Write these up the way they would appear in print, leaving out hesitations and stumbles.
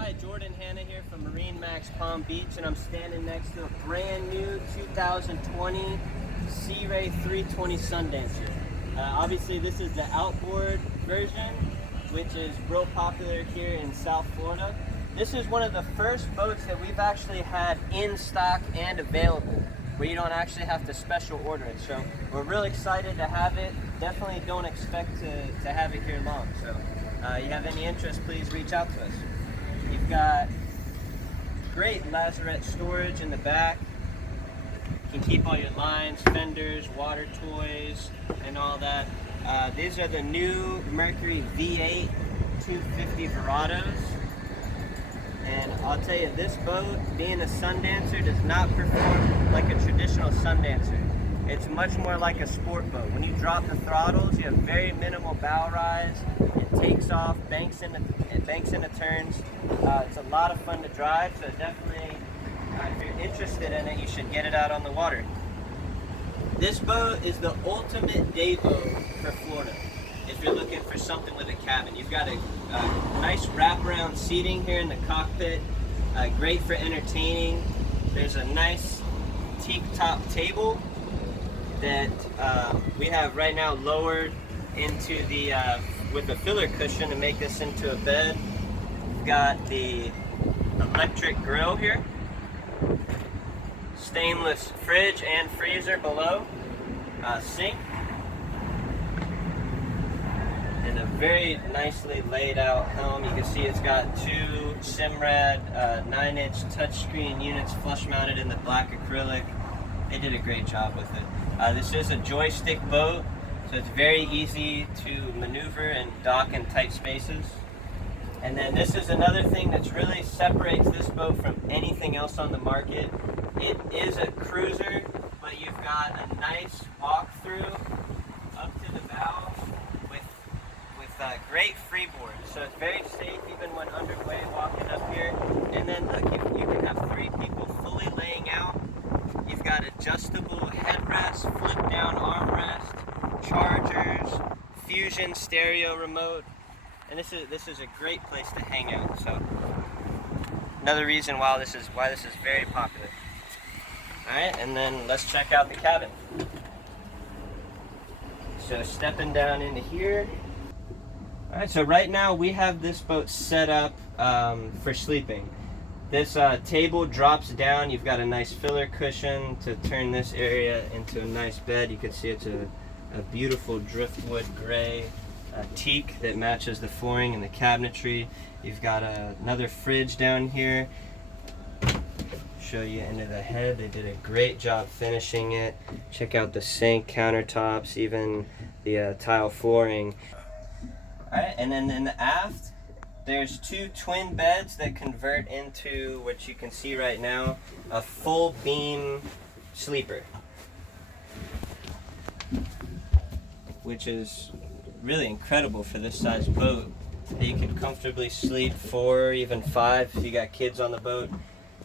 Hi, Jordan Hanna here from MarineMax Palm Beach, and I'm standing next to a brand new 2020 Sea Ray 320 Sundancer. Obviously this is the Outboard version, which is real popular here in South Florida. This is one of the first boats that we've actually had in stock and available, where you don't actually have to special order it. So we're real excited to have it. Definitely don't expect to have it here long. So you have any interest, please reach out to us. You've got great lazarette storage in the back. You can keep all your lines, fenders, water toys, and all that. These are the new Mercury V8 250 Verados. And I'll tell you, this boat, being a Sundancer, does not perform like a traditional Sundancer. It's much more like a sport boat. When you drop the throttles, you have very minimal bow rise. It takes off, banks into turns. It's a lot of fun to drive, so definitely, if you're interested in it, you should get it out on the water. This boat is the ultimate day boat for Florida. If you're looking for something with a cabin, you've got a nice wraparound seating here in the cockpit, great for entertaining. There's a nice teak top table that we have right now lowered into the with a filler cushion to make this into a bed. We've got the electric grill here, stainless fridge and freezer below, sink, and a very nicely laid out helm. You can see it's got two Simrad 9-inch touchscreen units flush mounted in the black acrylic. They did a great job with it. This is a joystick boat, so it's very easy to maneuver and dock in tight spaces. And then this is another thing that really separates this boat from anything else on the market. It is a cruiser, but you've got a nice walk-through up to the bow with great freeboard. So it's very safe even when underway walking up here. And then look, you can have three people fully laying out. You've got adjustable headrest, flip down armrest, chargers, fusion stereo remote, and this is a great place to hang out. So another reason why this is very popular. All right, and then let's check out the cabin. So stepping down into here. All right, so right now we have this boat set up for sleeping. This table drops down. You've got a nice filler cushion to turn this area into a nice bed. You can see it's a beautiful driftwood gray teak that matches the flooring and the cabinetry. You've got another fridge down here. Show you into the head. They did a great job finishing it. Check out the sink, countertops, even the tile flooring. All right, and then in the aft, there's two twin beds that convert into what you can see right now, a full beam sleeper, which is really incredible for this size boat. You can comfortably sleep 4 or even 5 if you got kids on the boat.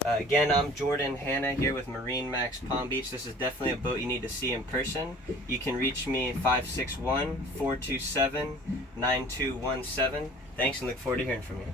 Again, I'm Jordan Hanna here with MarineMax Palm Beach. This is definitely a boat you need to see in person. You can reach me 561-427-9217. Thanks, and look forward to hearing from you.